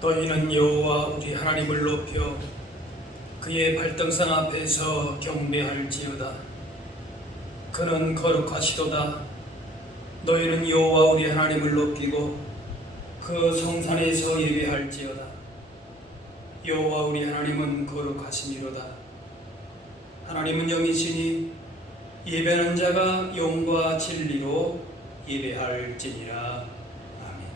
너희는 여호와 우리 하나님을 높여 그의 발등상 앞에서 경배할지어다. 그는 거룩하시도다. 너희는 여호와 우리 하나님을 높이고 그 성산에서 예배할지어다. 여호와 우리 하나님은 거룩하시니로다. 하나님은 영이시니 예배하는 자가 영과 진리로 예배할지니라. 아멘.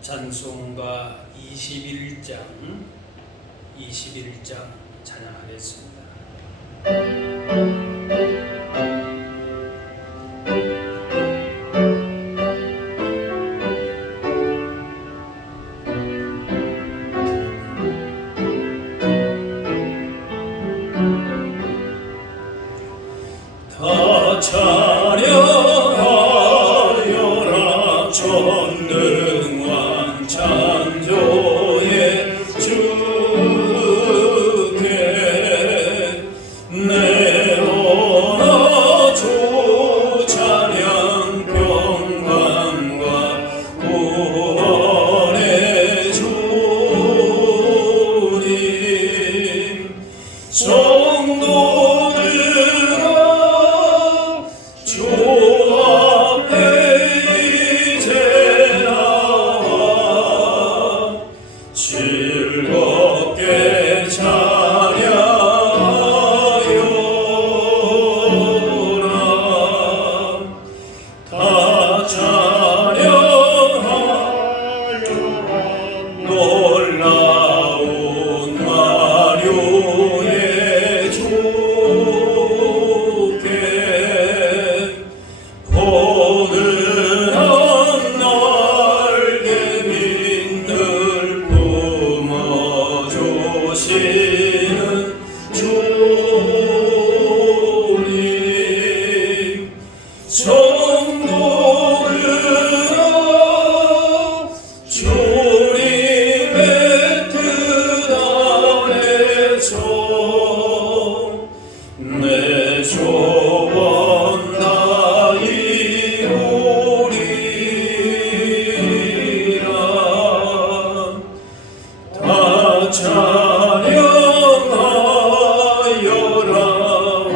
찬송가 21장 찬양하겠습니다. 다 찬양하여라 전능왕 창조의 주께 내어놔줘 찬양 평강과 구원의 주님. 성도들아 주 앞에 이제 나와 즐겁게 찬양하여라. 다 찬양하여라. 놀라운 마료의 주께 포근한 날개 빛을 품어주시는 주님. 성도들아 주님의 뜻 안에서 내 소원 다 이루리라. 다 찬양하여라.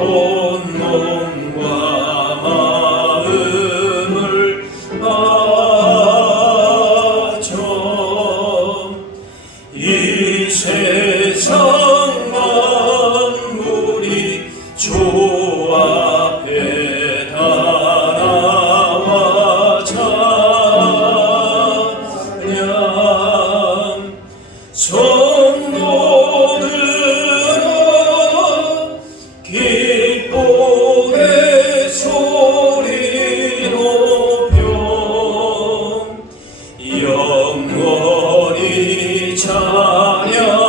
온 몸과 마음을 바쳐 이 세상 만물이 주 앞에 다 나와 찬양. 성도들아 기쁨의 소리 높여 영원히 찬양하여라.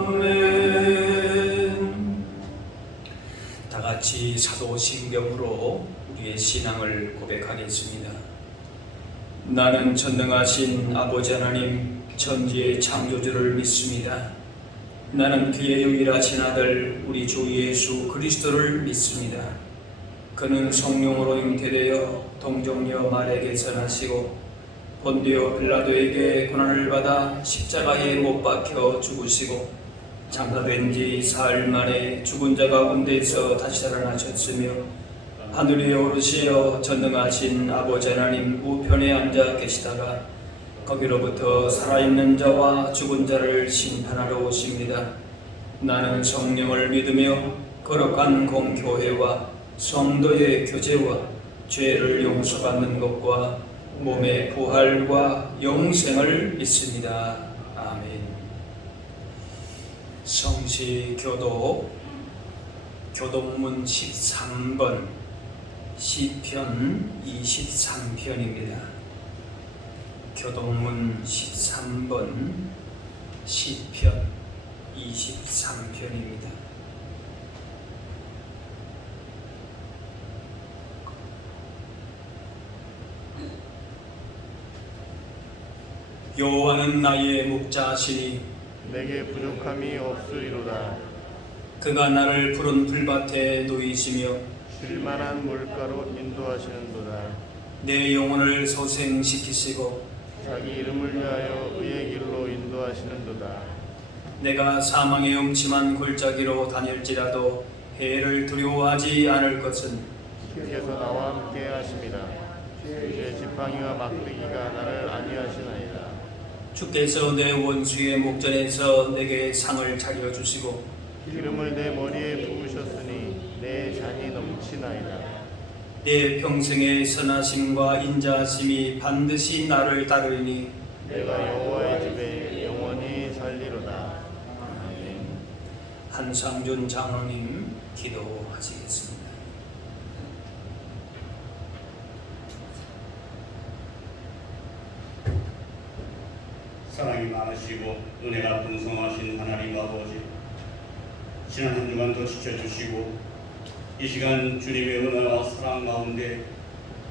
아멘. 다 같이 사도신경으로 우리의 신앙을 고백하겠습니다. 나는 전능하신 아버지 하나님 천지의 창조주를 믿습니다. 나는 그의 유일하신 아들 우리 주 예수 그리스도를 믿습니다. 그는 성령으로 잉태되어 동정녀 마리아에게서 나시고 본디오 빌라도에게 고난을 받아 십자가에 못 박혀 죽으시고 장사된 지 사흘 만에 죽은 자 가운데서 다시 살아나셨으며 하늘에 오르시어 전능하신 아버지 하나님 우편에 앉아 계시다가 거기로부터 살아있는 자와 죽은 자를 심판하러 오십니다. 나는 성령을 믿으며 거룩한 공교회와 성도의 교제와 죄를 용서받는 것과 몸의 부활과 영생을 믿습니다. 아멘. 성시교도 교동문 13번 시편 23편입니다. 교동문 13번 시편 23편입니다. 여호와는 나의 목자시니 내게 부족함이 없으리로다. 그가 나를 푸른 풀밭에 놓이시며 쉴만한 물가로 인도하시는도다. 내 영혼을 소생시키시고 자기 이름을 위하여 의의 길로 인도하시는도다. 내가 사망의 음침한 골짜기로 다닐지라도 해를 두려워하지 않을 것은 주께서 나와 함께 하심이라. 주의 지팡이와 막대기가 나를 안위하시나이다. 주께서 내 원수의 목전에서 내게 상을 차려주시고 기름을 내 머리에 부으셨으니 내 잔이 넘치나이다. 내 평생의 선하심과 인자하심이 반드시 나를 따르니 내가 여호와의 집에 영원히 살리로다. 아멘. 한상준 장로님 기도하시겠습니다. 사랑이 많으시고 은혜가 풍성하신 하나님 아버지, 지난 한 주간도 지켜주시고 이 시간 주님의 은혜와 사랑 가운데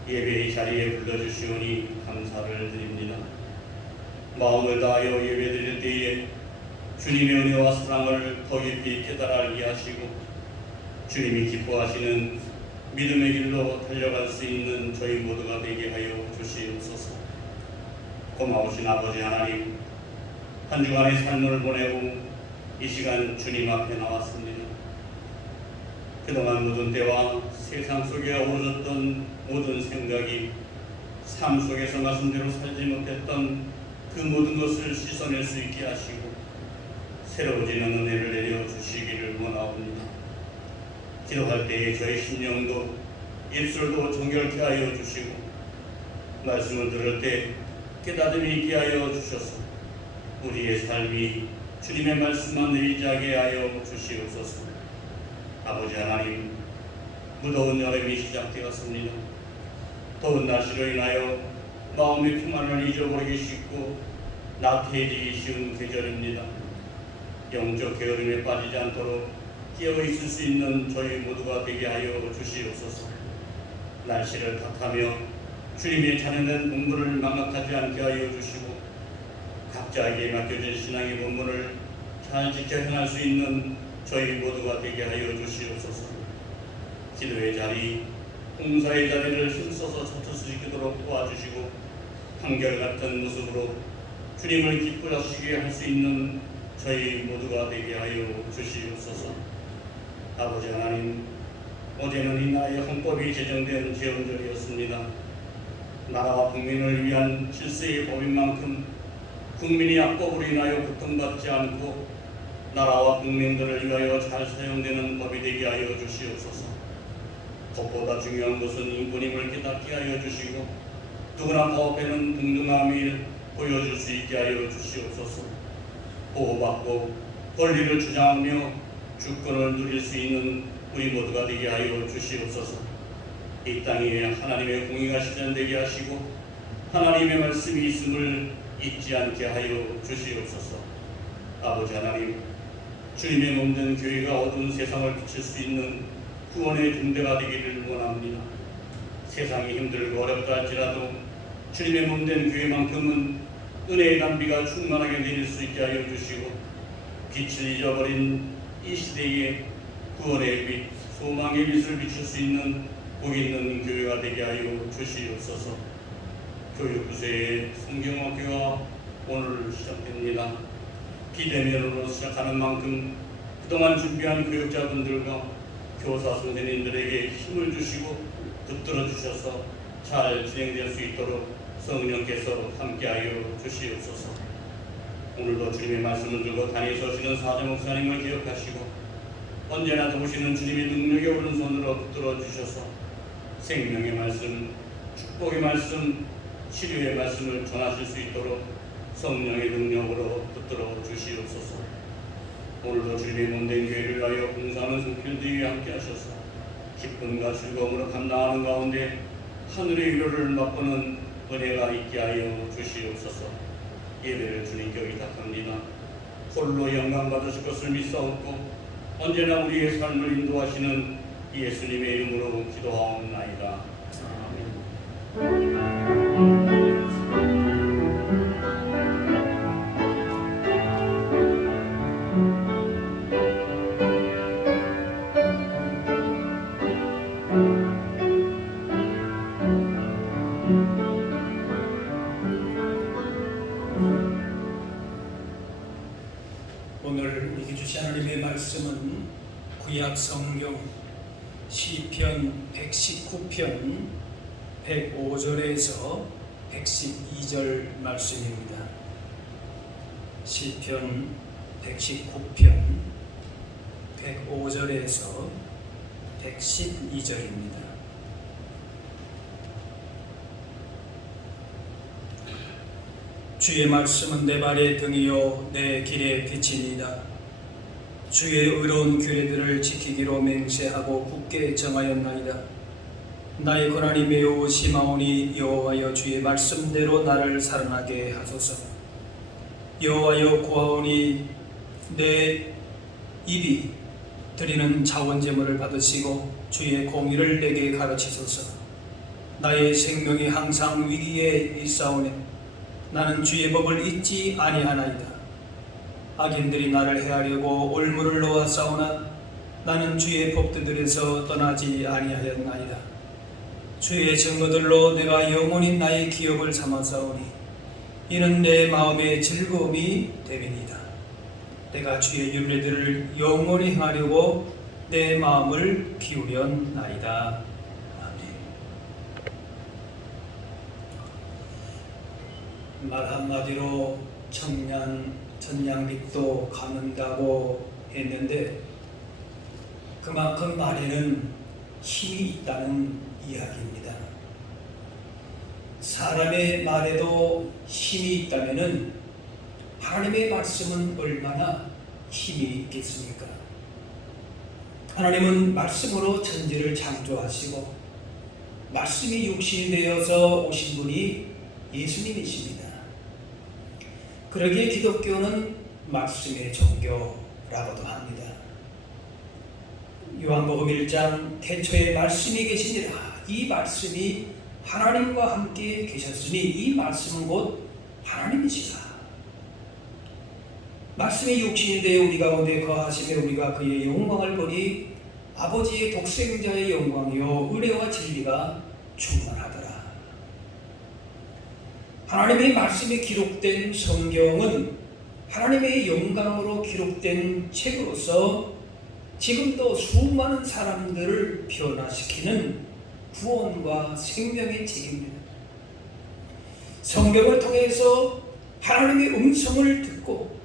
예배의 자리에 불러주시오니 감사를 드립니다. 마음을 다하여 예배드릴 때에 주님의 은혜와 사랑을 더 깊이 깨달아 알게 하시고 주님이 기뻐하시는 믿음의 길로 달려갈 수 있는 저희 모두가 되게 하여 주시옵소서. 고마우신 아버지 하나님, 한 주간의 삶을 보내고 이 시간 주님 앞에 나왔습니다. 그동안 모든 때와 세상 속에 어우러졌던 모든 생각이 삶 속에서 말씀대로 살지 못했던 그 모든 것을 씻어낼 수 있게 하시고 새로워지는 은혜를 내려주시기를 원하옵니다. 기도할 때에 저희 심령도 입술도 정결케 하여 주시고 말씀을 들을 때 깨닫음이 있게 하여 주셔서 우리의 삶이 주님의 말씀만 의지하게 하여 주시옵소서. 아버지 하나님, 무더운 여름이 시작되었습니다. 더운 날씨로 인하여 마음의 평안을 잊어버리기 쉽고 나태해지기 쉬운 계절입니다. 영적 게으름에 빠지지 않도록 깨어있을 수 있는 저희 모두가 되게 하여 주시옵소서. 날씨를 탓하며 주님의 자녀된 본분을 망각하지 않게 하여 주시고 각자에게 맡겨진 신앙의 본분을 잘 지켜 행할 수 있는 저희 모두가 되게 하여 주시옵소서. 기도의 자리, 봉사의 자리를 힘써서 찾을 수 있도록 도와주시고 한결같은 모습으로 주님을 기쁘시게 할 수 있는 저희 모두가 되게 하여 주시옵소서. 아버지 하나님, 어제는 이 나라의 헌법이 제정된 제헌절이었습니다. 나라와 국민을 위한 질서의 법인 만큼 국민이 악법으로 인하여 고통받지 않고 나라와 국민들을 위하여 잘 사용되는 법이 되게 하여 주시옵소서. 법보다 중요한 것은 인권임을 깨닫게 하여 주시고 누구나 법에는 동등함을 보여줄 수 있게 하여 주시옵소서. 보호받고 권리를 주장하며 주권을 누릴 수 있는 우리 모두가 되게 하여 주시옵소서. 이 땅에 하나님의 공의가 실현되게 하시고 하나님의 말씀이 있음을 잊지 않게 하여 주시옵소서. 아버지 하나님, 주님의 몸된 교회가 어두운 세상을 비칠 수 있는 구원의 중대가 되기를 원합니다. 세상이 힘들고 어렵다 할지라도 주님의 몸된 교회만큼은 은혜의 단비가 충만하게 내릴 수 있게 하여 주시고 빛을 잊어버린 이 시대에 구원의 빛, 소망의 빛을 비출 수 있는 복 있는 교회가 되게 하여 주시옵소서. 교육부서의 성경학교가 오늘 시작됩니다. 비대면으로 시작하는 만큼 그동안 준비한 교육자분들과 교사 선생님들에게 힘을 주시고 붙들어 주셔서 잘 진행될 수 있도록 성령께서 함께하여 주시옵소서. 오늘도 주님의 말씀을 들고 단에 서시는 사자 목사님을 기억하시고 언제나 도우시는 주님의 능력의 오른손으로 붙들어 주셔서 생명의 말씀, 축복의 말씀, 치료의 말씀을 전하실 수 있도록 성령의 능력으로 붙들어 주시옵소서. 오늘도 주님의 몸된 교회를 위하여 봉사하는 손길들이 함께 하셔서 기쁨과 즐거움으로 감당하는 가운데 하늘의 위로를 맛보는 은혜가 있게 하여 주시옵소서. 예배를 주님께 의탁합니다. 홀로 영광 받으실 것을 믿사옵고 언제나 우리의 삶을 인도하시는 예수님의 이름으로 기도하옵나이다. 오늘 우리에게 주신 하나님의 말씀은 구약 성경 시편 119편 105절에서 112절 말씀입니다. 시편 119편 105절에서 112절입니다. 주의 말씀은 내 발의 등이요 내 길의 빛이니이다. 주의 의로운 규례들을 지키기로 맹세하고 굳게 정하였나이다. 나의 고난이 매우 심하오니 여호와여 주의 말씀대로 나를 살아나게 하소서. 여호와여 구하오니 내 입이 드리는 자원제물을 받으시고 주의 공의를 내게 가르치소서. 나의 생명이 항상 위기에 있사오니 나는 주의 법을 잊지 아니하나이다. 악인들이 나를 해하려고 올무를 놓았사오나 나는 주의 법들에서 떠나지 아니하였나이다. 주의 증거들로 내가 영원히 나의 기업을 삼아사오니 이는 내 마음의 즐거움이 됨이니이다. 내가 주의 율례들을 영원히 행하려고 내 마음을 기울였나이다. 말 한마디로 전량빛도 감는다고 했는데 그만큼 말에는 힘이 있다는 이야기입니다. 사람의 말에도 힘이 있다면 하나님의 말씀은 얼마나 힘이 있겠습니까? 하나님은 말씀으로 천지를 창조하시고 말씀이 육신이 되어서 오신 분이 예수님이십니다. 그러기에 기독교는 말씀의 종교라고도 합니다. 요한복음 1장 태초에 말씀이 계시니라. 이 말씀이 하나님과 함께 계셨으니 이 말씀은 곧 하나님이시라. 말씀이 육신이 되어 우리 가운데 거하시며 우리가 그의 영광을 보니 아버지의 독생자의 영광이요 은혜와 진리가 충만하더라. 하나님의 말씀이 기록된 성경은 하나님의 영광으로 기록된 책으로서 지금도 수많은 사람들을 변화시키는 구원과 생명의 책입니다. 성경을 통해서 하나님의 음성을 듣고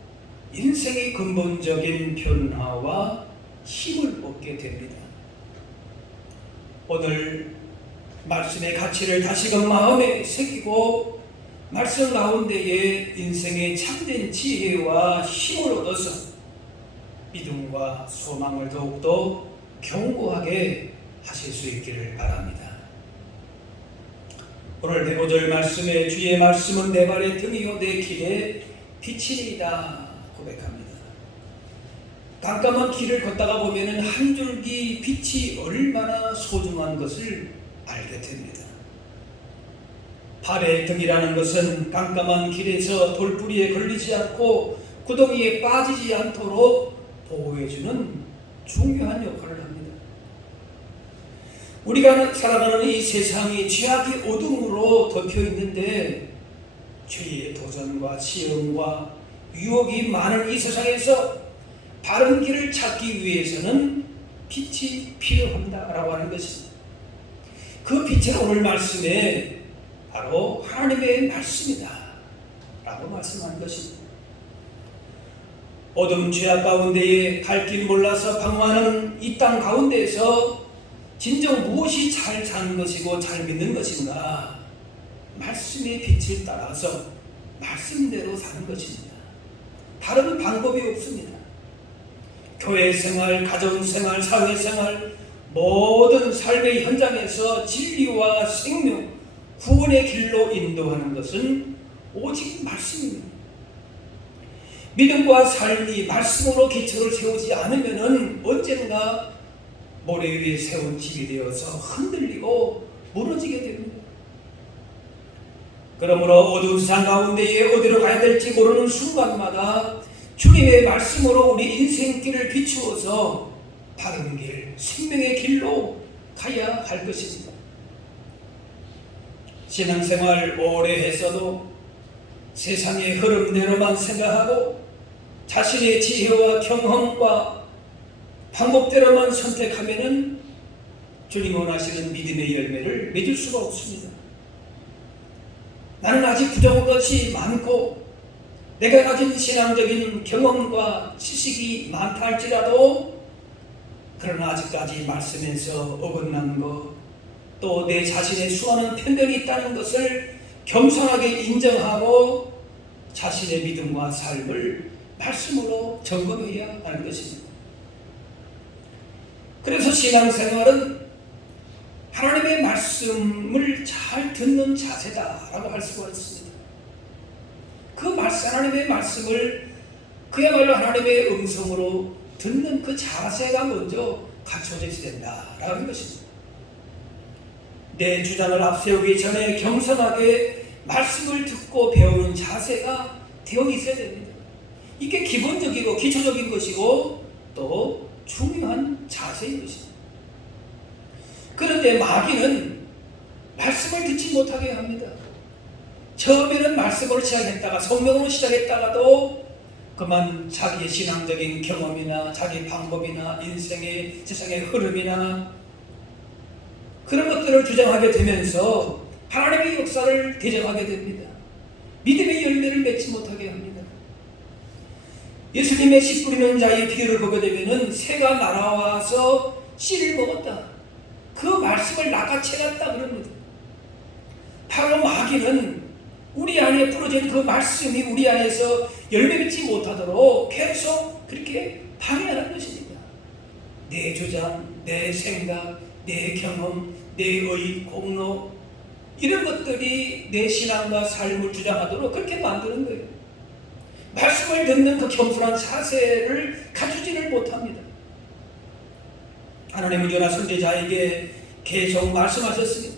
인생의 근본적인 변화와 힘을 얻게 됩니다. 오늘 말씀의 가치를 다시금 마음에 새기고 말씀 가운데에 인생의 참된 지혜와 힘을 얻어서 믿음과 소망을 더욱더 견고하게 하실 수 있기를 바랍니다. 오늘 105절 말씀에 주의 말씀은 내 발의 등이요 내 길의 빛이니이다 고백합니다. 깜깜한 길을 걷다가 보면 한 줄기 빛이 얼마나 소중한 것을 알게 됩니다. 발의 등이라는 것은 깜깜한 길에서 돌부리에 걸리지 않고 구덩이에 빠지지 않도록 보호해주는 중요한 역할을 합니다. 우리가 살아가는 이 세상이 죄악의 어둠으로 덮여 있는데 죄의 도전과 시험과 유혹이 많은 이 세상에서 바른 길을 찾기 위해서는 빛이 필요합니다라고 하는 것입니다. 그 빛은 오늘 말씀에 바로 하나님의 말씀이다 라고 말씀하는 것입니다. 어둠 죄악 가운데에 갈 길 몰라서 방황하는 이 땅 가운데에서 진정 무엇이 잘 사는 것이고 잘 믿는 것인가? 말씀의 빛을 따라서 말씀대로 사는 것입니다. 다른 방법이 없습니다. 교회 생활, 가정 생활, 사회 생활 모든 삶의 현장에서 진리와 생명, 구원의 길로 인도하는 것은 오직 말씀입니다. 믿음과 삶이 말씀으로 기초를 세우지 않으면 언젠가 모래 위에 세운 집이 되어서 흔들리고 무너지게 됩니다. 그러므로 어두운 세상 가운데에 어디로 가야 될지 모르는 순간마다 주님의 말씀으로 우리 인생길을 비추어서 바른 길, 생명의 길로 가야 할 것입니다. 신앙생활 오래 했어도 세상의 흐름대로만 생각하고 자신의 지혜와 경험과 방법대로만 선택하면은 주님 원하시는 믿음의 열매를 맺을 수가 없습니다. 나는 아직 부족한 것이 많고 내가 가진 신앙적인 경험과 지식이 많다 할지라도 그러나 아직까지 말씀에서 어긋난 것, 또 내 자신의 수많은 편견이 있다는 것을 겸손하게 인정하고 자신의 믿음과 삶을 말씀으로 점검해야 하는 것입니다. 그래서 신앙생활은 하나님의 말씀을 잘 듣는 자세다라고 할 수가 있습니다. 그 말씀, 하나님의 말씀을 그야말로 하나님의 음성으로 듣는 그 자세가 먼저 갖춰져 있어야 된다라는 것입니다. 내 주장을 앞세우기 전에 겸손하게 말씀을 듣고 배우는 자세가 되어 있어야 됩니다. 이게 기본적이고 기초적인 것이고 또 중요한 자세인 것입니다. 그런데 마귀는 말씀을 듣지 못하게 합니다. 처음에는 말씀으로 시작했다가 성령으로 시작했다가도 그만 자기의 신앙적인 경험이나 자기 방법이나 인생의 세상의 흐름이나 그런 것들을 주장하게 되면서 하나님의 역사를 대적하게 됩니다. 믿음의 열매를 맺지 못하게 합니다. 예수님의 씨 뿌리는 자의 비유를 보게 되면 새가 날아와서 씨를 먹었다. 그 말씀을 낚아채갔다 그럽니다. 바로 마귀는 우리 안에 뿌려진 그 말씀이 우리 안에서 열매 맺지 못하도록 계속 그렇게 방해하는 것입니다. 내 주장, 내 생각, 내 경험, 내 의, 공로 이런 것들이 내 신앙과 삶을 주장하도록 그렇게 만드는 거예요. 말씀을 듣는 그 겸손한 자세를 갖추지를 못합니다. 하나님은 요나 선지자에게 계속 말씀하셨습니다.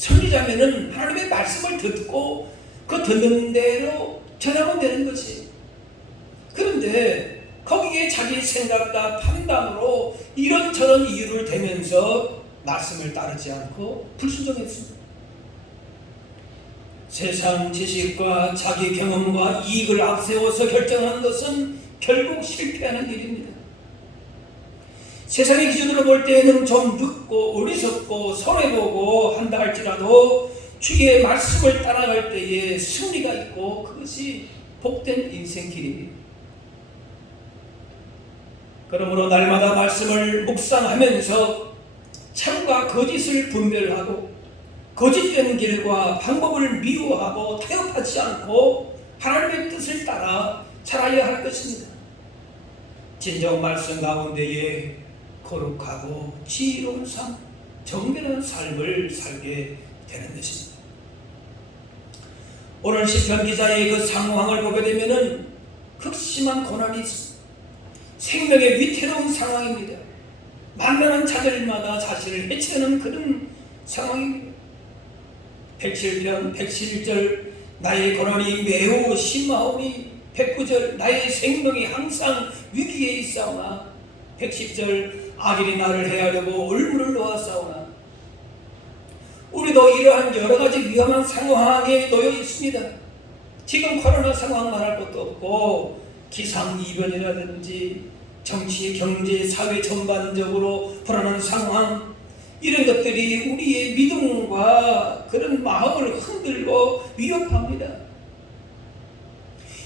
선지자면은 하나님의 말씀을 듣고 그 듣는 대로 전하면 되는 것이. 그런데 거기에 자기 생각과 판단으로 이런저런 이유를 대면서 말씀을 따르지 않고 불순종했습니다. 세상 지식과 자기 경험과 이익을 앞세워서 결정하는 것은 결국 실패하는 일입니다. 세상의 기준으로 볼 때에는 좀 늦고 어리석고 손해보고 한다 할지라도 주의 말씀을 따라갈 때에 승리가 있고 그것이 복된 인생길입니다. 그러므로 날마다 말씀을 묵상하면서 참과 거짓을 분별하고 거짓된 길과 방법을 미워하고 타협하지 않고 하나님의 뜻을 따라 살아야 할 것입니다. 진정 말씀 가운데에 거룩하고 지혜로운 삶, 정결한 삶을 살게 되는 것입니다. 오늘 시편 기자의 그 상황을 보게 되면은 극심한 고난이 있습니다. 생명의 위태로운 상황입니다. 만나는 자들마다 자신을 해치려는 그런 상황입니다. 107편 107절 나의 고난이 매우 심하오니 109절 나의 생명이 항상 위기에 있사오나 110절 악인이 나를 해하려고 올무를 놓았사오나 우리도 이러한 여러가지 위험한 상황에 놓여 있습니다. 지금 코로나 상황 말할 것도 없고 기상이변이라든지 정치, 경제, 사회 전반적으로 불안한 상황 이런 것들이 우리의 믿음과 그런 마음을 흔들고 위협합니다.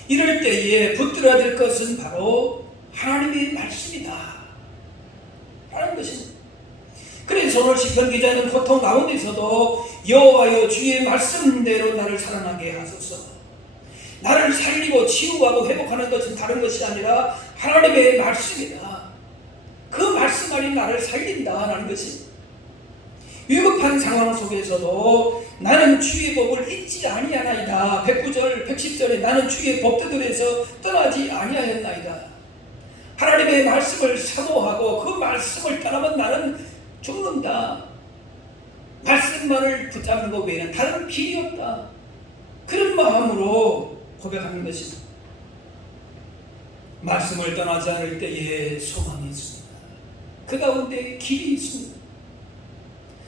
이럴 때에 붙들어야 될 것은 바로 하나님의 말씀이다 라는 것입니다. 그래서 오늘 시편 기자는 고통 가운데서도 여호와여 주의 말씀대로 나를 살아나게 하소서. 나를 살리고 치유하고 회복하는 것은 다른 것이 아니라 하나님의 말씀이다. 그 말씀만이 나를 살린다라는 것이. 위급한 상황 속에서도 나는 주의 법을 잊지 아니하나이다. 109절 110절에 나는 주의 법도들에서 떠나지 아니하였나이다. 하나님의 말씀을 사모하고 그 말씀을 떠나면 나는 죽는다. 말씀만을 붙잡는 것 외에는 다른 길이 없다. 그런 마음으로 고백하는 것입니다. 말씀을 떠나지 않을 때에 소망이 있습니다. 그 가운데 길이 있습니다.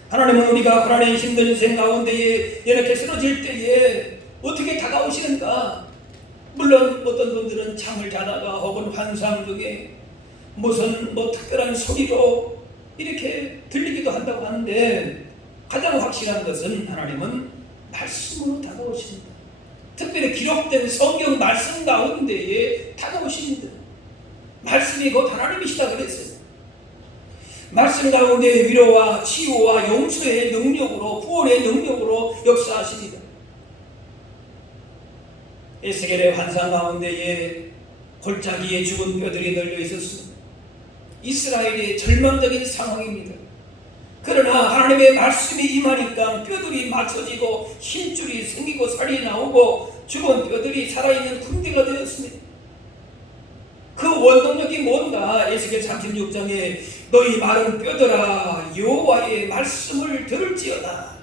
하나님은 우리가 고난의 힘든 인생 가운데에 이렇게 쓰러질 때에 어떻게 다가오시는가? 물론 어떤 분들은 잠을 자다가 혹은 환상 중에 무슨 특별한 소리로 이렇게 들리기도 한다고 하는데, 가장 확실한 것은 하나님은 말씀으로 다가오십니다. 특별히 기록된 성경 말씀 가운데에 다가오십니다. 말씀이 곧 하나님이시다 그랬어요. 말씀 가운데 위로와 치유와 용서의 능력으로, 구원의 능력으로 역사하십니다. 에스겔의 환상 가운데에 골짜기에 죽은 뼈들이 널려 있었습니다. 이스라엘의 절망적인 상황입니다. 그러나 하나님의 말씀이 임하니까 뼈들이 맞춰지고 힘줄이 생기고 살이 나오고 죽은 뼈들이 살아있는 군대가 되었습니다. 그 원동력이 뭔가? 에스겔 36장에 너희 마른 뼈들아 여호와의 말씀을 들을지어다.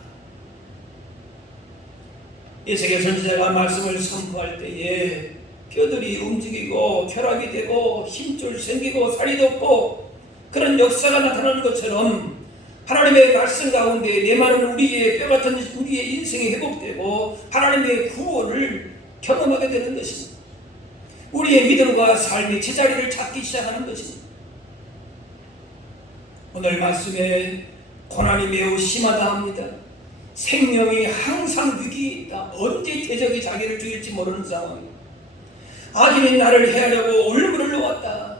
에스겔 선지자가 말씀을 선포할 때에 뼈들이 움직이고 혈압이 되고 힘줄 생기고 살이 돋고 그런 역사가 나타나는 것처럼 하나님의 말씀 가운데 내 말은 우리의 뼈 같은 우리의 인생이 회복되고 하나님의 구원을 경험하게 되는 것입니다. 우리의 믿음과 삶이 제자리를 찾기 시작하는 것입니다. 오늘 말씀에 고난이 매우 심하다 합니다. 생명이 항상 위기에 있다. 언제 대적이 자기를 죽일지 모르는 상황입니다. 악인이 나를 해하려고 올무를 놓았다.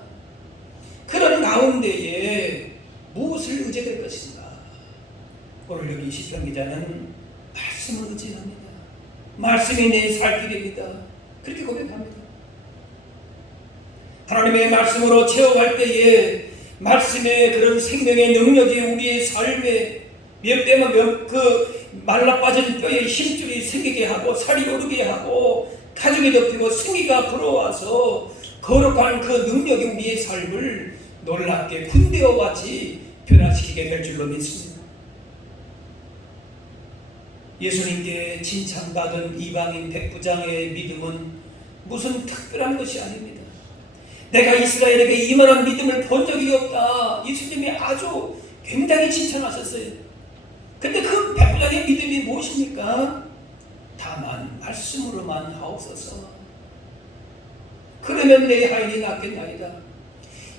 그런 가운데에 무엇을 의지될 것인가? 오늘 여기 시편 기자는 말씀을 의지합니다. 말씀이 내 살 길입니다. 그렇게 고백합니다. 하나님의 말씀으로 채워갈 때에 말씀의 그런 생명의 능력이 우리의 삶에 몇 때면 그 말라빠진 뼈에 힘줄이 생기게 하고 살이 오르게 하고 가죽이 덮이고 승기가 불어와서 거룩한 그 능력이 우리의 삶을 놀랍게 군대와 같이 변화시키게 될 줄로 믿습니다. 예수님께 칭찬받은 이방인 백부장의 믿음은 무슨 특별한 것이 아닙니다. 내가 이스라엘에게 이만한 믿음을 본 적이 없다. 예수님이 아주 굉장히 칭찬하셨어요. 근데 그 백부장의 믿음이 무엇입니까? 다만 말씀으로만 하옵소서. 그러면 내 하인이 낫겠나이다.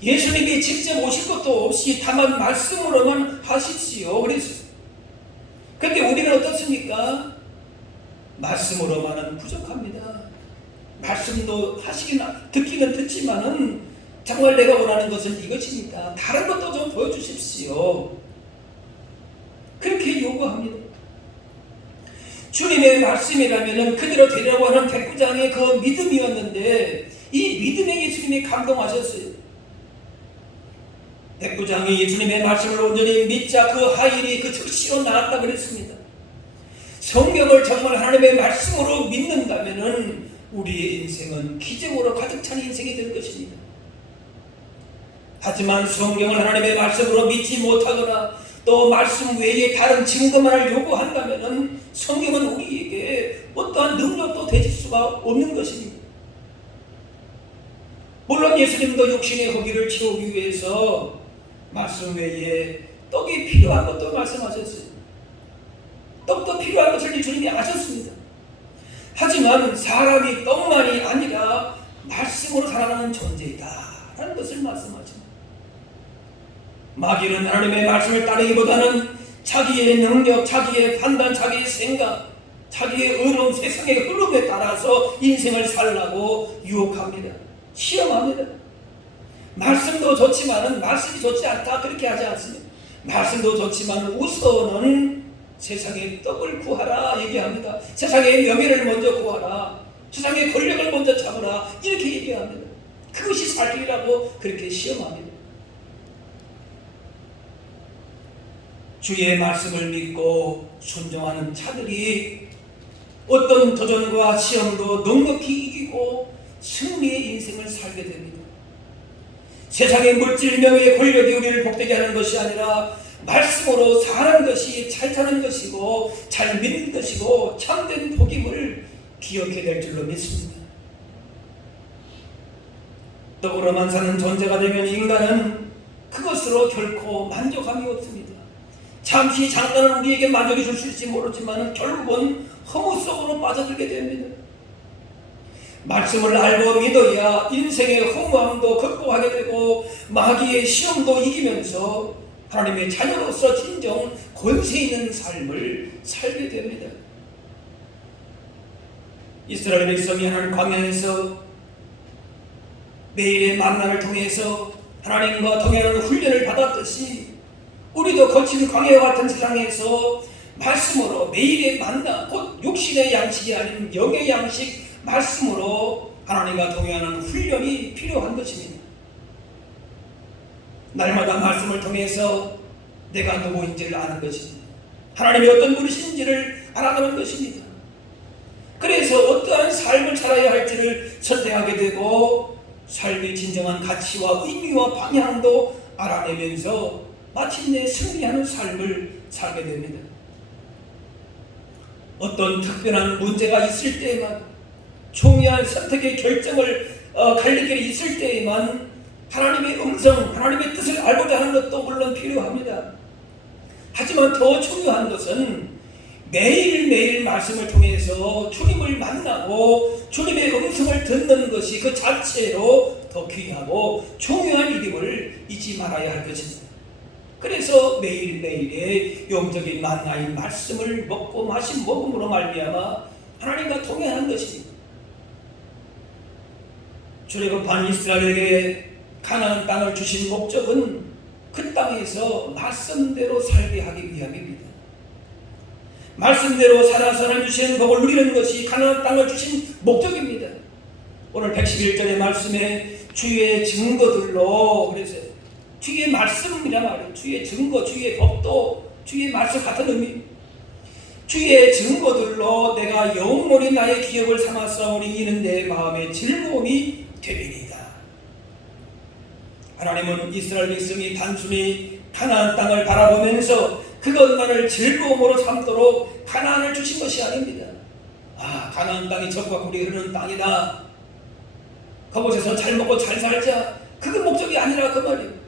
예수님이 직접 오실 것도 없이 다만 말씀으로만 하십시오. 그랬어요. 근데 우리는 어떻습니까? 말씀으로만은 부족합니다. 말씀도 듣기는 듣지만은 정말 내가 원하는 것은 이것입니다. 다른 것도 좀 보여주십시오. 그렇게 요구합니다. 주님의 말씀이라면 그대로 되려고 하는 백부장의 그 믿음이었는데 이 믿음에 예수님이 감동하셨어요. 백부장이 예수님의 말씀을 온전히 믿자 그 하인이 그 즉시로 나았다 그랬습니다. 성경을 정말 하나님의 말씀으로 믿는다면은 우리의 인생은 기적으로 가득 찬 인생이 될 것입니다. 하지만 성경을 하나님의 말씀으로 믿지 못하거나 또 말씀 외에 다른 증거만을 요구한다면은 성경은 우리에게 어떠한 능력도 되질 수가 없는 것입니다. 물론 예수님도 육신의 허기를 채우기 위해서 말씀 외에 떡이 필요한 것도 말씀하셨어요. 떡도 필요한 것을 주님이 아셨습니다. 하지만 사람이 떡만이 아니라 말씀으로 살아가는 존재이다 라는 것을 말씀하십니다. 마귀는 하나님의 말씀을 따르기보다는 자기의 능력, 자기의 판단, 자기의 생각, 자기의 의로운 세상의 흐름에 따라서 인생을 살라고 유혹합니다. 시험합니다. 말씀도 좋지만은 말씀이 좋지 않다 그렇게 하지 않습니다. 말씀도 좋지만 우선은 세상의 떡을 구하라 얘기합니다. 세상의 명예를 먼저 구하라. 세상의 권력을 먼저 잡으라 이렇게 얘기합니다. 그것이 살 길이라고 그렇게 시험합니다. 주의 말씀을 믿고 순종하는 자들이 어떤 도전과 시험도 넉넉히 이기고 승리의 인생을 살게 됩니다. 세상의 물질 명예 권력이 우리를 복되게 하는 것이 아니라 말씀으로 사는 것이 잘 사는 것이고 잘 믿는 것이고 참된 복임을 기억해야 될 줄로 믿습니다. 떡으로만 사는 존재가 되면 인간은 그것으로 결코 만족함이 없습니다. 잠시 잠깐은 우리에게 만족이 줄 수 있을지 모르지만 결국은 허무 속으로 빠져들게 됩니다. 말씀을 알고 믿어야 인생의 허무함도 극복하게 되고 마귀의 시험도 이기면서 하나님의 자녀로서 진정 권세 있는 삶을 살게 됩니다. 이스라엘 백성이 하나님 광야에서 매일의 만나를 통해서 하나님과 동행하는 훈련을 받았듯이 우리도 거친 광야와 같은 세상에서 말씀으로 매일의 만나, 곧 육신의 양식이 아닌 영의 양식 말씀으로 하나님과 동행하는 훈련이 필요한 것입니다. 날마다 말씀을 통해서 내가 누구인지를 아는 것입니다. 하나님이 어떤 분이신지를 알아가는 것입니다. 그래서 어떠한 삶을 살아야 할지를 선택하게 되고 삶의 진정한 가치와 의미와 방향도 알아내면서 마침내 승리하는 삶을 살게 됩니다. 어떤 특별한 문제가 있을 때에만, 중요한 선택의 결정을 갈릴 길이 있을 때에만 하나님의 음성, 하나님의 뜻을 알고자 하는 것도 물론 필요합니다. 하지만 더 중요한 것은 매일매일 말씀을 통해서 주님을 만나고 주님의 음성을 듣는 것이 그 자체로 더 귀하고 중요한 일임을 잊지 말아야 할 것입니다. 그래서 매일매일의 영적인 만나인 말씀을 먹고 마신 먹음으로 말미암아 하나님과 동행하는 것입니다. 출애굽한 이스라엘에게 가나안 땅을 주신 목적은 그 땅에서 말씀대로 살게 하기 위함입니다. 말씀대로 살아서 하나님 주신 복을 누리는 것이 가나안 땅을 주신 목적입니다. 오늘 111절의 말씀에 주의 증거들로, 그래서 주의 말씀이란 말이에요. 주의 증거, 주의 법도 주의 말씀 같은 의미. 주의 증거들로 내가 영원히 나의 기업을 삼았사오니 이는 내 마음의 즐거움이 되리이다. 하나님은 이스라엘 백성이 단순히 가나안 땅을 바라보면서 그것만을 즐거움으로 삼도록 가나안을 주신 것이 아닙니다. 가나안 땅이 젖과 꿀이 흐르는 땅이다. 그곳에서 잘 먹고 잘 살자. 그게 목적이 아니라 그 말이에요.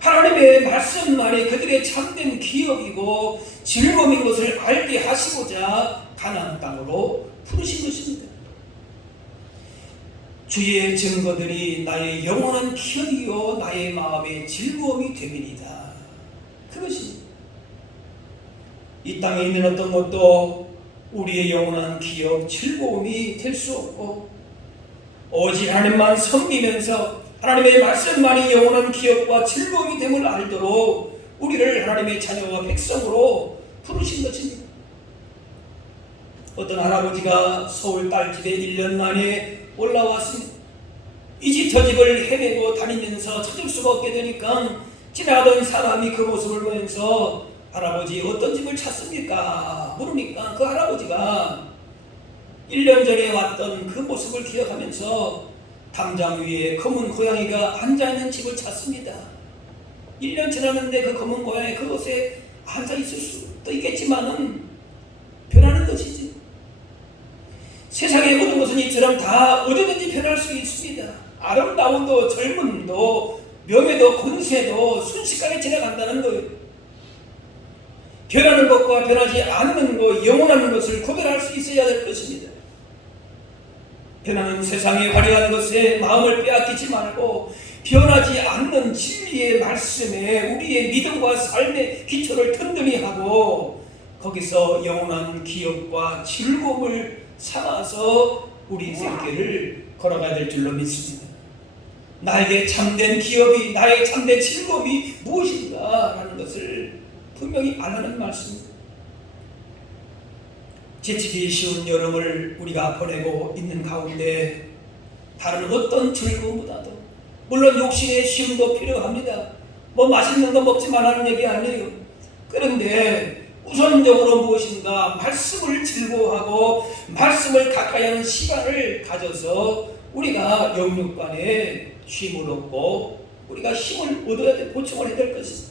하나님의 말씀만이 그들의 참된 기업이고 즐거움인 것을 알게 하시고자 가나안 땅으로 부르신 것입니다. 주의 증거들이 나의 영원한 기업이요 나의 마음의 즐거움이 됨이니이다. 그것이 이 땅에 있는 어떤 것도 우리의 영원한 기업, 즐거움이 될 수 없고 오직 하나님만 섬기면서 하나님의 말씀만이 영원한 기업과 즐거움이 됨을 알도록 우리를 하나님의 자녀와 백성으로 부르신 것입니다. 어떤 할아버지가 서울 딸집에 1년 만에 올라왔습니다. 이 집 저 집을 헤매고 다니면서 찾을 수가 없게 되니까 지나가던 사람이 그 모습을 보면서 할아버지 어떤 집을 찾습니까? 물으니까 그 할아버지가 1년 전에 왔던 그 모습을 기억하면서 담장 위에 검은 고양이가 앉아있는 집을 찾습니다. 1년 지났는데 그 검은 고양이 그곳에 앉아있을 수도 있겠지만은 변하는 것이지. 세상의 모든 것은 이처럼 다 어디든지 변할 수 있습니다. 아름다움도 젊음도 명예도 권세도 순식간에 지나간다는 거예요. 변하는 것과 변하지 않는 것, 영원한 것을 구별할 수 있어야 될 것입니다. 변하는 세상의 화려한 것에 마음을 빼앗기지 말고 변하지 않는 진리의 말씀에 우리의 믿음과 삶의 기초를 든든히 하고 거기서 영원한 기업과 즐거움을 삼아서 우리 생계를 걸어가야 될 줄로 믿습니다. 나에게 참된 기업이, 나의 참된 즐거움이 무엇인가 라는 것을 분명히 알라는 말씀입니다. 지치기 쉬운 여름을 우리가 보내고 있는 가운데 다른 어떤 즐거움보다도 물론 욕심의 쉬움도 필요합니다. 맛있는 거 먹지 말라는 얘기 아니에요. 그런데 우선적으로 무엇인가 말씀을 즐거워하고 말씀을 가까이 하는 시간을 가져서 우리가 영육간에 쉼을 얻고 우리가 힘을 얻어야 돼, 보충을 해야 될 것입니다.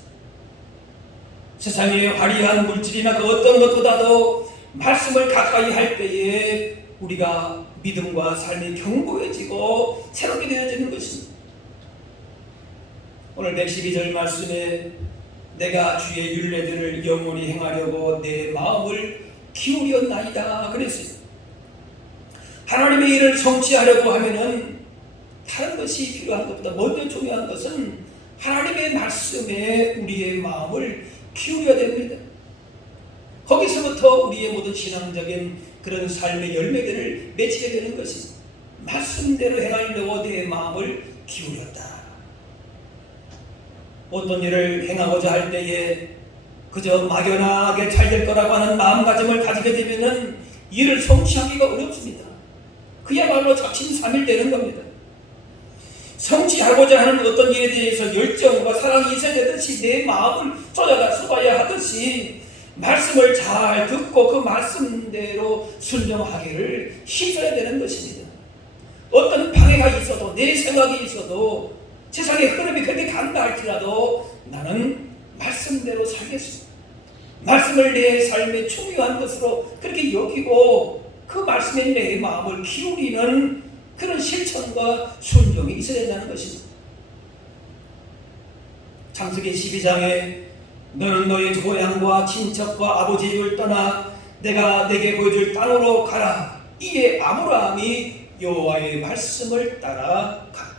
세상의 화려한 물질이나 그 어떤 것보다도 말씀을 가까이 할 때에 우리가 믿음과 삶이 견고해지고 새롭게 되어지는 것입니다. 오늘 112절 말씀에 내가 주의 율례들을 영원히 행하려고 내 마음을 기울였나이다 그랬어요. 하나님의 일을 성취하려고 하면은 다른 것이 필요한 것보다 먼저 중요한 것은 하나님의 말씀에 우리의 마음을 기울여야 됩니다. 거기서부터 우리의 모든 신앙적인 그런 삶의 열매들을 맺히게 되는 것입니다. 말씀대로 행하려고 내 마음을 기울였다. 어떤 일을 행하고자 할 때에 그저 막연하게 잘 될 거라고 하는 마음가짐을 가지게 되면은 일을 성취하기가 어렵습니다. 그야말로 작심삼일되는 겁니다. 성취하고자 하는 어떤 일에 대해서 열정과 사랑이 있어야 되듯이 내 마음을 쏟아야 하듯이 말씀을 잘 듣고 그 말씀대로 순종하기를 힘써야 되는 것입니다. 어떤 방해가 있어도 내 생각이 있어도 세상의 흐름이 그렇게 간다 할지라도 나는 말씀대로 살겠습니다. 말씀을 내 삶의 중요한 것으로 그렇게 여기고 그 말씀에 내 마음을 기울이는 그런 실천과 순종이 있어야 된다는 것입니다. 창세기 12장에 너는 너의 고향과 친척과 아버지 집을 떠나 내가 내게 보여줄 땅으로 가라. 이에 아브라함이 여호와의 말씀을 따라갔고,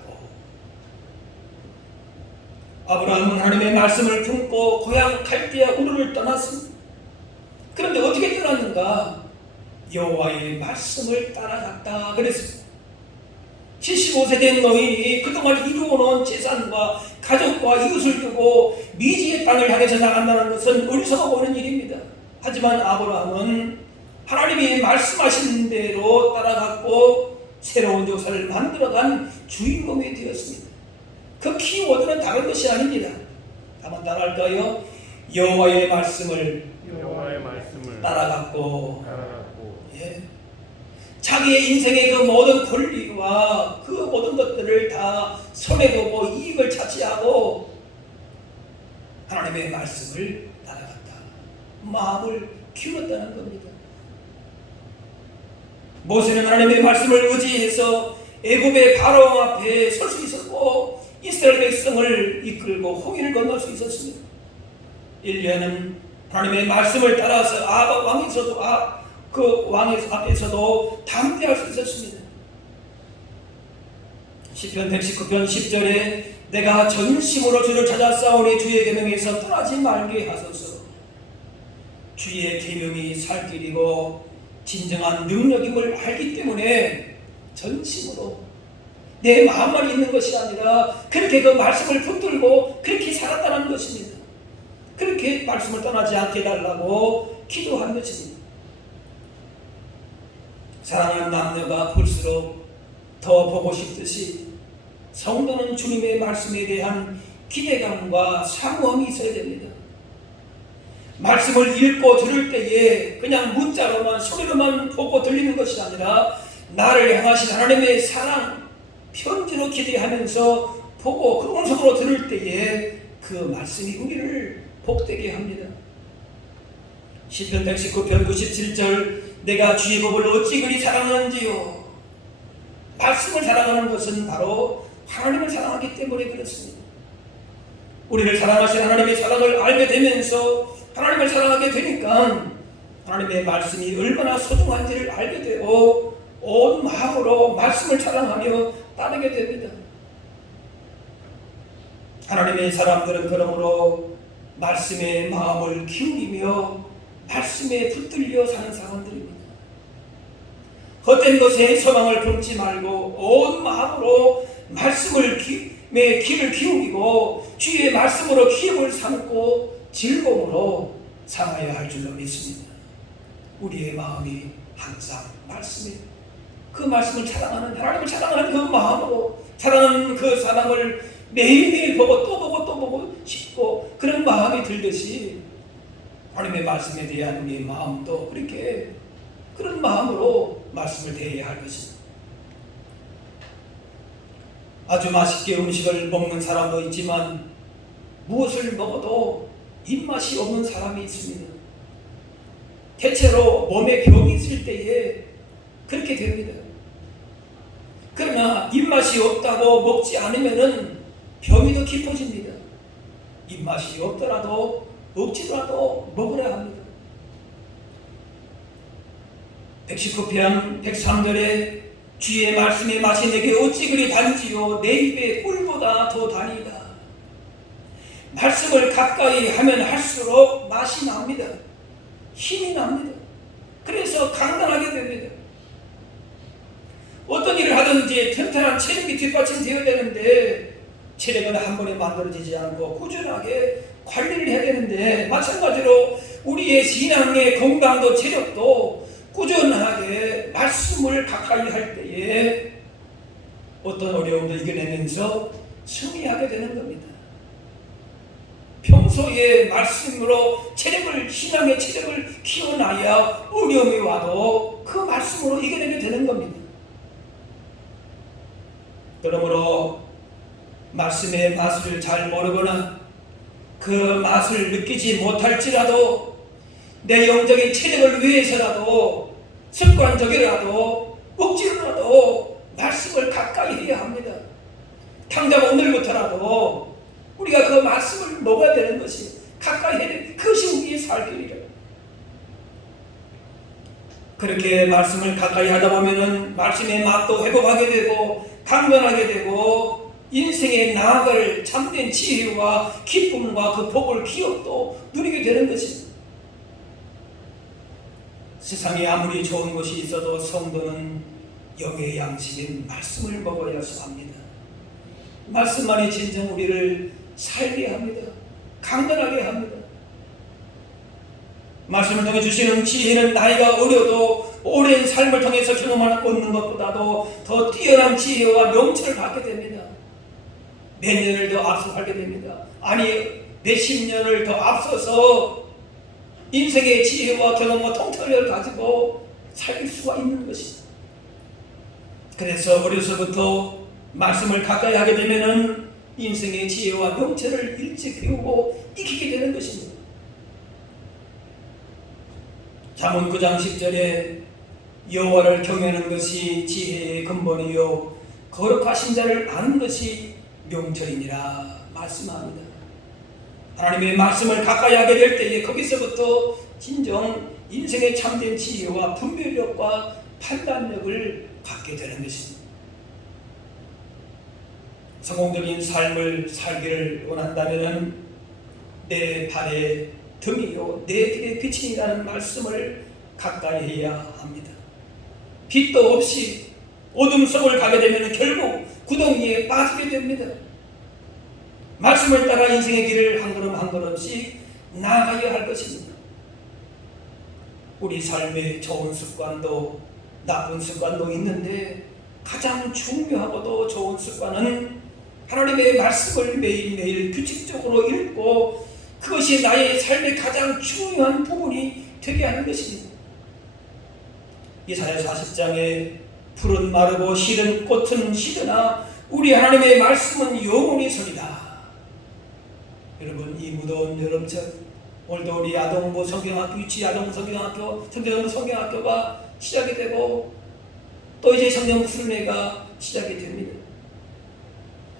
아브라함은 하나님의 말씀을 품고 고향 갈대아 우르를 떠났습니다. 그런데 어떻게 떠났는가? 여호와의 말씀을 따라갔다 그랬습니다. 75세 된 노인이 그동안 이루어놓은 재산과 가족과 이웃을 두고 미지의 땅을 향해서 나간다는 것은 어리석어 보이는 일입니다. 하지만 아브라함은 하나님이 말씀하신 대로 따라갔고 새로운 역사를 만들어간 주인공이 되었습니다. 그 키워드는 다른 것이 아닙니다. 한번 따라할까요? 여호와의 말씀을 따라갔고, 예. 자기의 인생의 그 모든 권리와 그 모든 것들을 다 손해보고 이익을 차지하고 하나님의 말씀을 따라갔다. 마음을 기울였다는 겁니다. 모세는 하나님의 말씀을 의지해서 애굽의 바로왕 앞에 설 수 있었고 이스라엘 백성을 이끌고 홍해를 건널 수 있었습니다. 엘리야는 하나님의 말씀을 따라서 그 왕의 앞에서도 담대할 수 있었습니다. 시편 119편 10절에 내가 전심으로 주를 찾아 싸우니 주의 계명에서 떠나지 말게 하소서. 주의 계명이 살 길이고 진정한 능력임을 알기 때문에 전심으로 내 마음만 있는 것이 아니라 그렇게 그 말씀을 붙들고 그렇게 살았다는 것입니다. 그렇게 말씀을 떠나지 않게 해달라고 기도한 것입니다. 사랑하는 남녀가 볼수록 더 보고 싶듯이 성도는 주님의 말씀에 대한 기대감과 사모함이 있어야 됩니다. 말씀을 읽고 들을 때에 그냥 문자로만 소리로만 보고 들리는 것이 아니라 나를 향하신 하나님의 사랑, 편지로 기대하면서 보고 그 음성으로 들을 때에 그 말씀이 우리를 복되게 합니다. 시편 119편 97절 내가 주의 법을 어찌 그리 사랑하는지요. 말씀을 사랑하는 것은 바로 하나님을 사랑하기 때문에 그렇습니다. 우리를 사랑하신 하나님의 사랑을 알게 되면서 하나님을 사랑하게 되니까 하나님의 말씀이 얼마나 소중한지를 알게 되고 온 마음으로 말씀을 사랑하며 따르게 됩니다. 하나님의 사람들은 그러므로 말씀에 마음을 기울이며 말씀에 붙들려 사는 사람들입니다. 헛된 것에 소망을 품지 말고 온 마음으로 말씀을 귀를 기울이고 주의 말씀으로 기업을 삼고 즐거움으로 삼아야 할 줄로 믿습니다. 우리의 마음이 항상 말씀에 그 말씀을 사랑하는 하나님을 사랑하는 그 마음으로 사랑하는 그 사랑을 매일매일 보고 또 보고 싶고 그런 마음이 들듯이 하나님의 말씀에 대한 우리의 마음도 그렇게 그런 마음으로 말씀을 대해야 할 것입니다. 아주 맛있게 음식을 먹는 사람도 있지만 무엇을 먹어도 입맛이 없는 사람이 있습니다. 대체로 몸에 병이 있을 때에 그렇게 됩니다. 그러나 입맛이 없다고 먹지 않으면은 병이 더 깊어집니다. 입맛이 없더라도 억지로라도 먹으려 합니다. 119편 103절에 주의 말씀의 맛이 내게 어찌 그리 단지요 내 입에 꿀보다 더 다니이다. 말씀을 가까이 하면 할수록 맛이 납니다. 힘이 납니다. 그래서 강단하게 됩니다. 어떤 일을 하든지 튼튼한 체력이 뒷받침되어야 되는데 체력은 한 번에 만들어지지 않고 꾸준하게 관리를 해야 되는데 마찬가지로 우리의 신앙의 건강도 체력도 꾸준하게 말씀을 가까이 할 때에 어떤 어려움도 이겨내면서 승리하게 되는 겁니다. 평소에 말씀으로 신앙의 체력을 키워놔야 어려움이 와도 그 말씀으로 이겨내게 되는 겁니다. 그러므로 말씀의 맛을 잘 모르거나 그 맛을 느끼지 못할지라도 내 영적인 체력을 위해서라도 습관적이라도 억지로라도 말씀을 가까이 해야 합니다. 당장 오늘부터라도 우리가 그 말씀을 먹어야 되는 것이 가까이 해야 되는 그것이 우리의 살 길이라. 그렇게 말씀을 가까이 하다 보면은 말씀의 맛도 회복하게 되고 강건하게 되고 인생에 나아갈 참된 지혜와 기쁨과 그 복을 기업도 누리게 되는 것입니다. 세상에 아무리 좋은 것이 있어도 성도는 영의 양식인 말씀을 먹어야 합니다. 말씀만이 진정 우리를 살게 합니다. 강건하게 합니다. 말씀을 통해 주시는 지혜는 나이가 어려도 오랜 삶을 통해서 경험을 얻는 것보다도 더 뛰어난 지혜와 명철을 받게 됩니다. 몇 년을 더 앞서가게 됩니다. 아니 몇십 년을 더 앞서서 인생의 지혜와 경험과 통찰력을 가지고 살 수가 있는 것입니다. 그래서 어려서부터 말씀을 가까이 하게 되면은 인생의 지혜와 명철을 일찍 배우고 익히게 되는 것입니다. 잠언 9장 10절에 여호와를 경외하는 것이 지혜의 근본이요 거룩하신 자를 아는 것이 명철이니라 말씀합니다. 하나님의 말씀을 가까이 하게 될 때에 거기서부터 진정 인생의 참된 지혜와 분별력과 판단력을 갖게 되는 것입니다. 성공적인 삶을 살기를 원한다면 내 발의 등이요 내 길의 빛이라는 말씀을 가까이 해야 합니다. 빛도 없이 어둠 속을 가게 되면 결국 구덩이에 빠지게 됩니다. 말씀을 따라 인생의 길을 한 걸음 한 걸음씩 나아가야 할 것입니다. 우리 삶에 좋은 습관도 나쁜 습관도 있는데 가장 중요하고도 좋은 습관은 하나님의 말씀을 매일매일 규칙적으로 읽고 그것이 나의 삶의 가장 중요한 부분이 되게 하는 것입니다. 이사야 40장에 푸른 마르고 시든 꽃은 시드나 우리 하나님의 말씀은 영원히 서리다. 여러분 이 무더운 여름철 오늘도 우리 아동부 성경학교 유치 아동부 성경학교 청소년부 성경학교가 시작이 되고 또 이제 성경 수련회가 시작이 됩니다.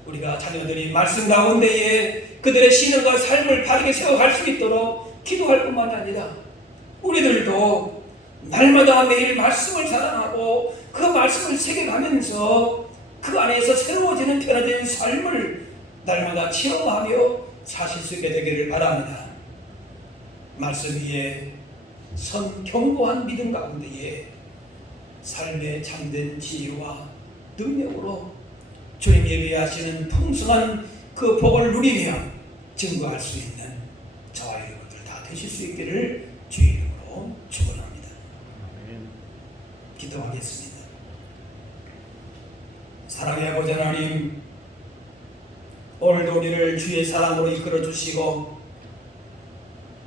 우리가 자녀들이 말씀 가운데에 그들의 신앙과 삶을 바르게 세워갈 수 있도록 기도할 뿐만 아니라 우리들도 날마다 매일 말씀을 사랑하고 그 말씀을 새겨가면서 그 안에서 새로워지는 변화된 삶을 날마다 체험하며 사실 수 있게 되기를 바랍니다. 말씀 위에 선 견고한 믿음 가운데에 삶의 참된 지혜와 능력으로 주님 예배하시는 풍성한 그 복을 누리며 증거할 수 있는 저와 여러분들 다 되실 수 있기를 주의 이름으로 축원합니다. 기도하겠습니다. 사랑의 아버지 하나님, 오늘도 우리를 주의 사랑으로 이끌어 주시고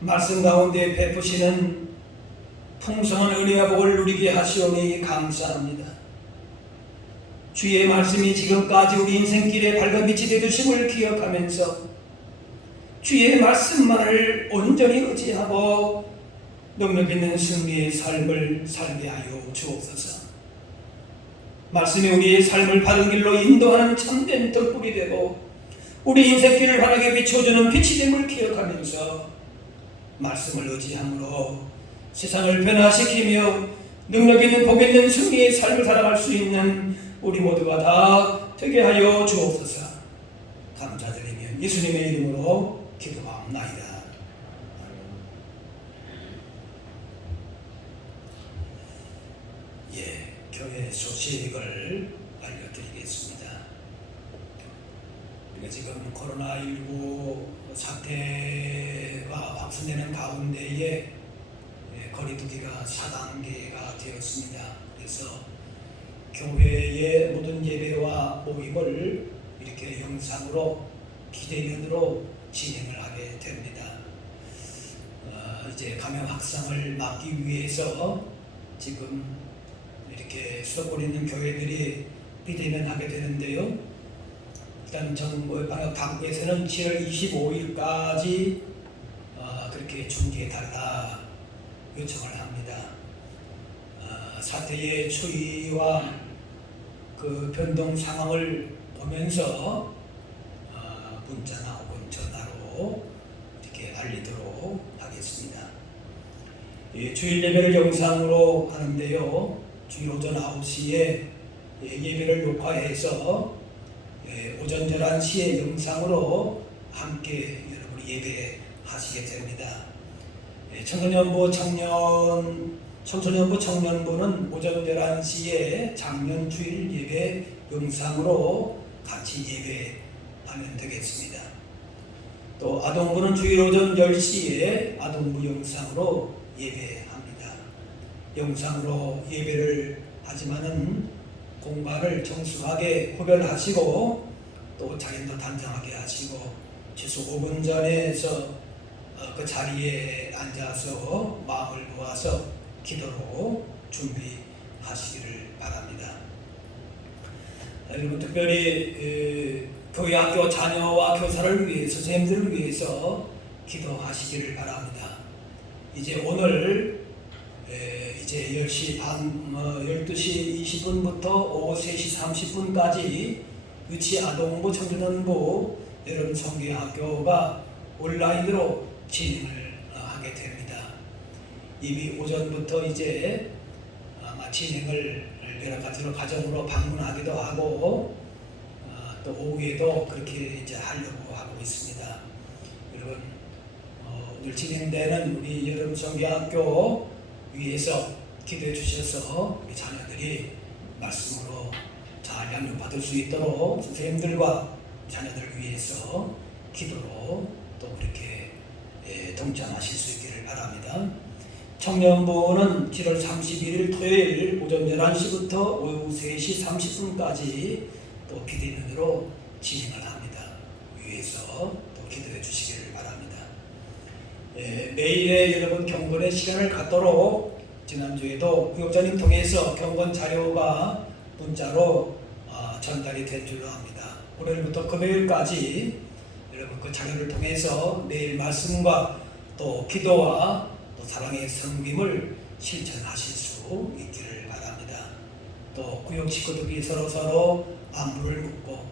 말씀 가운데 베푸시는 풍성한 은혜와 복을 누리게 하시오니 감사합니다. 주의 말씀이 지금까지 우리 인생길에 밝은 빛이 되주심을 기억하면서 주의 말씀만을 온전히 의지하고 능력 있는 승리의 삶을 살게 하여 주옵소서. 말씀이 우리의 삶을 바른 길로 인도하는 참된 등불이 되고 우리 인생길을 환하게 비춰주는 빛이 됨을 기억하면서 말씀을 의지함으로 세상을 변화시키며 능력 있는 복 있는 승리의 삶을 살아갈 수 있는 우리 모두가 다 되게 하여 주옵소서. 감사드리며 예수님의 이름으로 기도합나이다. 교회 소식을 알려드리겠습니다. 우리가 지금 코로나19 사태가 확산되는 가운데에 거리두기가 4단계가 되었습니다. 그래서 교회의 모든 예배와 모임을 이렇게 영상으로 비대면으로 진행을 하게 됩니다. 이제 감염 확산을 막기 위해서 지금 이렇게 수도권에 있는 교회들이 비대면 하게 되는데요. 일단 정부 방역 당국에서는 7월 25일까지 그렇게 중지해달라 요청을 합니다. 사태의 추이와 그 변동 상황을 보면서 문자나 혹은 전화로 이렇게 알리도록 하겠습니다. 주일 예배를 영상으로 하는데요. 주일 오전 9시에 예배를 녹화해서 오전 11시에 영상으로 함께 여러분이 예배하시게 됩니다. 청소년부 청년부는 오전 11시에 작년 주일 예배 영상으로 같이 예배하면 되겠습니다. 또 아동부는 주일 오전 10시에 아동부 영상으로 예배합니다. 영상으로 예배를 하지만은 공간을 정숙하게 구별하시고 또 자기도 단정하게 하시고 최소 5분 전에서 그 자리에 앉아서 마음을 모아서 기도로 준비하시기를 바랍니다. 여러분 특별히 교회 학교 자녀와 교사를 위해서 선생님들을 위해서 기도하시기를 바랍니다. 이제 오늘 이제 10시 반, 12시 20분부터 오후 3시 30분까지 유치 아동부 청소년부 여름 성경학교가 온라인으로 진행을 하게 됩니다. 이미 오전부터 이제 아마 진행을 여러 가지로 가정으로 방문하기도 하고 또 오후에도 그렇게 이제 하려고 하고 있습니다. 여러분 오늘 진행되는 우리 여름 성경학교 위해서 기도해 주셔서 우리 자녀들이 말씀으로 잘 양육받을 수 있도록 선생님들과 자녀들을 위해서 기도로 또 그렇게 동참하실 수 있기를 바랍니다. 청년부는 7월 31일 토요일 오전 11시부터 오후 3시 30분까지 또 비대면으로 진행을 합니다. 위해서 또 기도해 주시기를 바랍니다. 매일의 여러분 경건의 시간을 갖도록 지난주에도 구역장님 통해서 경건 자료가 문자로 전달이 된 줄로 압니다. 월요일부터 금요일까지 여러분 그 자료를 통해서 매일 말씀과 또 기도와 또 사랑의 섬김을 실천하실 수 있기를 바랍니다. 또 구역 식구들이 서로 안부를 묻고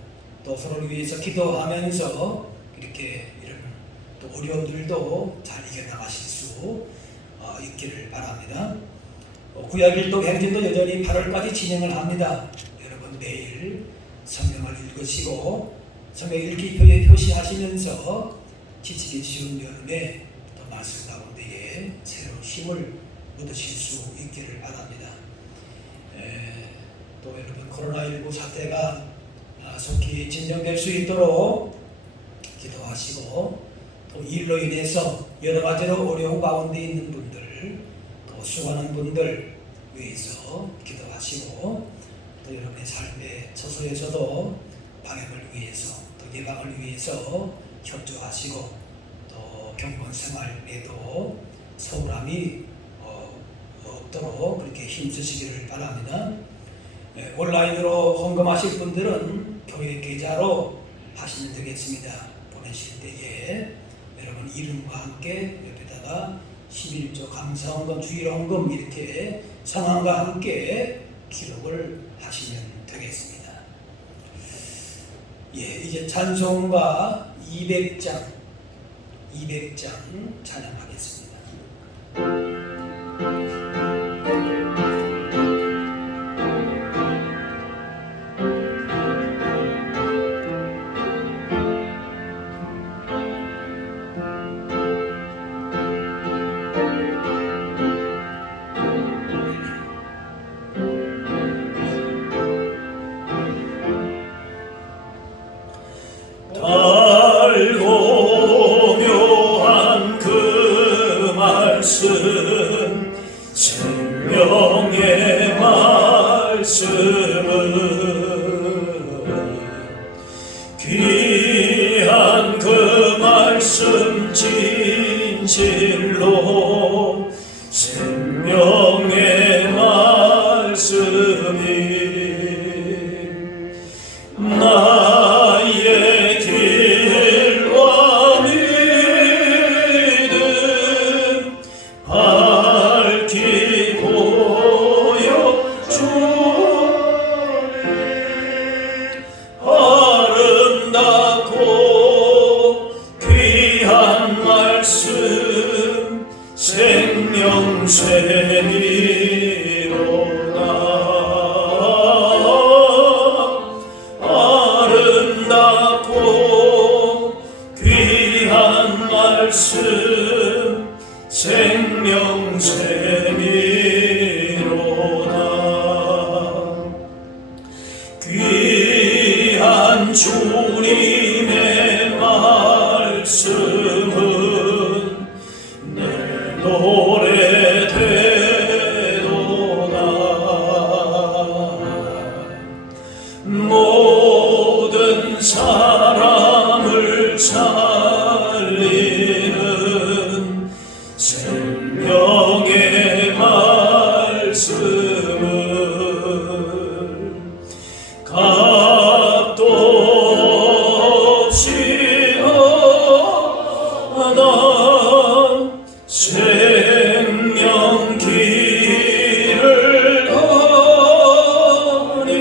또 서로를 위해서 기도하면서 이렇게 이런 또 어려움들도 잘 이겨나가실 수 있기를 바랍니다. 구약일동 행진도 여전히 8월까지 진행을 합니다. 여러분 매일 성경을 읽으시고 성경 읽기표에 표시하시면서 지치기 쉬운 여름에 또 말씀 가운데에 새로운 힘을 얻으실 수 있기를 바랍니다. 또 여러분 코로나19 사태가 속히 진정될 수 있도록 기도하시고 또 일로 인해서 여러 가지로 어려운 가운데 있는 분들 또 수고하는 분들 위해서 기도하시고 또 여러분의 삶의 처소에서도 방역을 위해서 또 예방을 위해서 협조하시고 또 평범 생활에도 서운함이 없도록 그렇게 힘쓰시기를 바랍니다. 온라인으로 헌금하실 분들은 교회 계좌로 하시면 되겠습니다. 보내실 때에 여러분 이름과 함께 옆에다가 11조 감사헌금, 주일헌금 이렇게 성함과 함께 기록을 하시면 되겠습니다. 이제 찬송가 200장 찬양하겠습니다. 달고 묘한 그 말씀 생명의 말씀은 귀한 그 말씀 진실로 생명의 말씀이 나의 길과 믿음 밝히 보여주리 아름답고 귀한 말씀 생명샘이로다 귀한 주님의 말씀은 내 노래 되도다 모든 사람을 살리는 생명의 말씀을 값도 없이 얻어 생명 길을 가니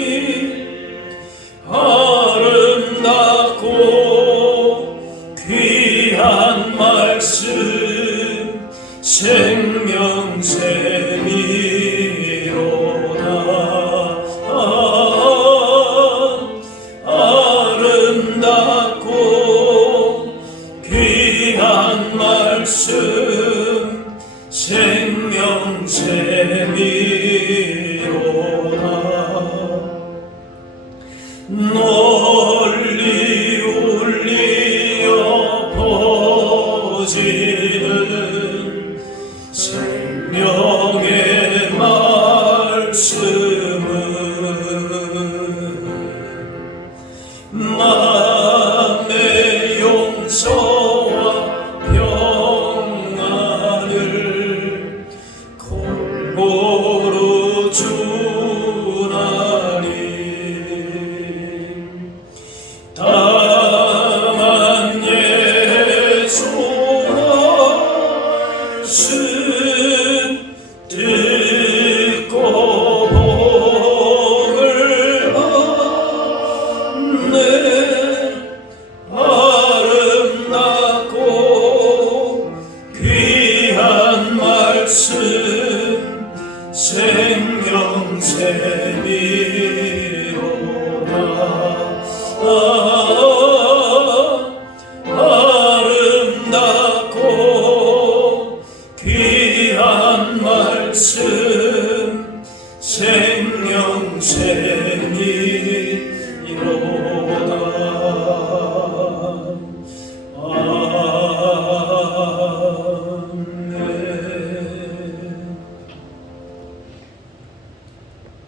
아름답고 귀한 말씀 생명샘이로다 아름답고 귀한 말씀 생명샘이로다 널리 울리어 퍼지는 생명의 말씀은 만의 용서와 평안을 골고루 주나니 다만 예수 말씀 듣고 복을 받네 아름답고 귀한 말씀 생명샘이로다 아름답고 귀한 말씀 생명샘이로다 아멘.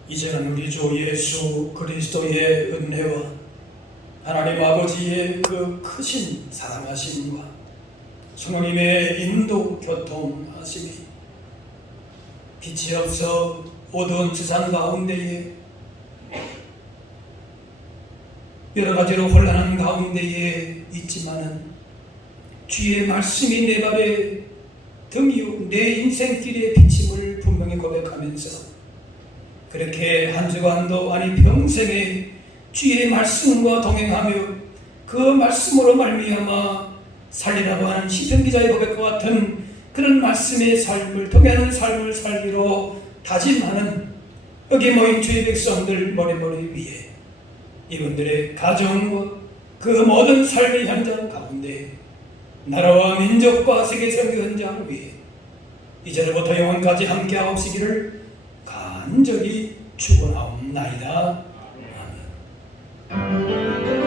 이제는 우리 주 예수 그리스도의 은혜와 하나님 아버지의 그 크신 사랑하심과 성령님의 인도 교통하심이 빛이 없어 어두운 세상 가운데에 여러 가지로 혼란한 가운데에 있지만은 주의 말씀이 내 발에 등이요 내 인생길의 비침을 분명히 고백하면서 그렇게 한 주간도 아니 평생에 주의 말씀과 동행하며 그 말씀으로 말미암아 살리라고 하는 시편 기자의 고백과 같은 그런 말씀의 삶을 동행하는 삶을 살기로 다짐하는 여기 모인 주의 백성들 머리머리 위에 이분들의 가정과 그 모든 삶의 현장 가운데 나라와 민족과 세계 선교 현장 위에 이제부터 영원까지 함께 하옵시기를 간절히 축원하옵나이다. 아멘.